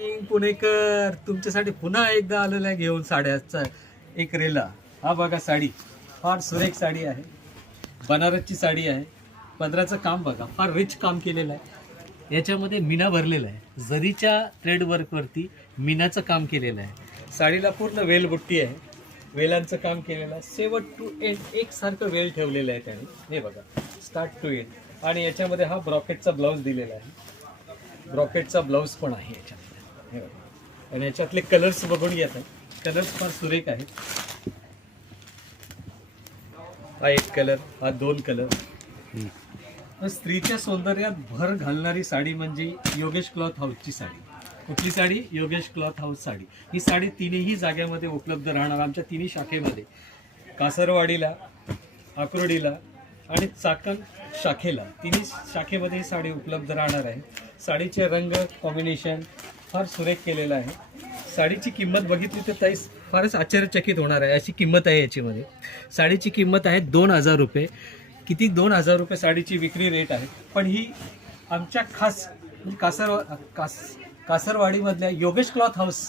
पुणेकर तुमच्यासाठी पुन्हा एकदा आलेला आहे घेऊन साड्याचा एक रेला. हा बघा साडी, फार सुरेख साडी आहे, बनारसची साडी आहे. पदराचं काम बघा, फार रिच काम केलेलं आहे. याच्यामध्ये मीना भरलेला आहे, जरीच्या थ्रेडवर्कवरती मीनाचं काम केलेलं आहे. साडीला पूर्ण वेल बुट्टी आहे, वेलांचं काम केलेलं आहे. शेवट टू एंड एकसारखं वेल ठेवलेलं आहे त्याने. हे बघा, स्टार्ट टू एंड. आणि याच्यामध्ये हा ब्रॉकेटचा ब्लाऊज दिलेला आहे, ब्रॉकेटचा ब्लाऊज पण आहे याच्यामध्ये. हे बघा. आणि याच्यातले कलर्स बघून घेत आहे, कलर्स फार सुरेख आहेत. हा एक कलर, हा दोन कलर. स्त्रीच्या सौंदर्यात भर घालणारी साडी म्हणजे योगेश क्लॉथ हाऊसची साडी. कुठली साडी? Yogesh Cloth House sari. ही साडी तिन्ही जाग्यामध्ये उपलब्ध राहणार, आमच्या तिन्ही शाखेमध्ये, कासरवाडीला, आकुर्डीला आणि चाकण शाखेला. तिन्ही शाखेमध्ये ही साडी उपलब्ध राहणार आहे. साडीचे रंग कॉम्बिनेशन फार सुरेख केलेलं आहे. साडीची किंमत बघितली तर ताई फारच आश्चर्यचकित होणार आहे, अशी किंमत आहे याच्यामध्ये. साडीची किंमत आहे 2,000 रुपये. किती? 2,000 रुपये साडीची विक्री रेट आहे. पण ही आमच्या खास कासरवाडीमधल्या योगेश क्लॉथ हाऊस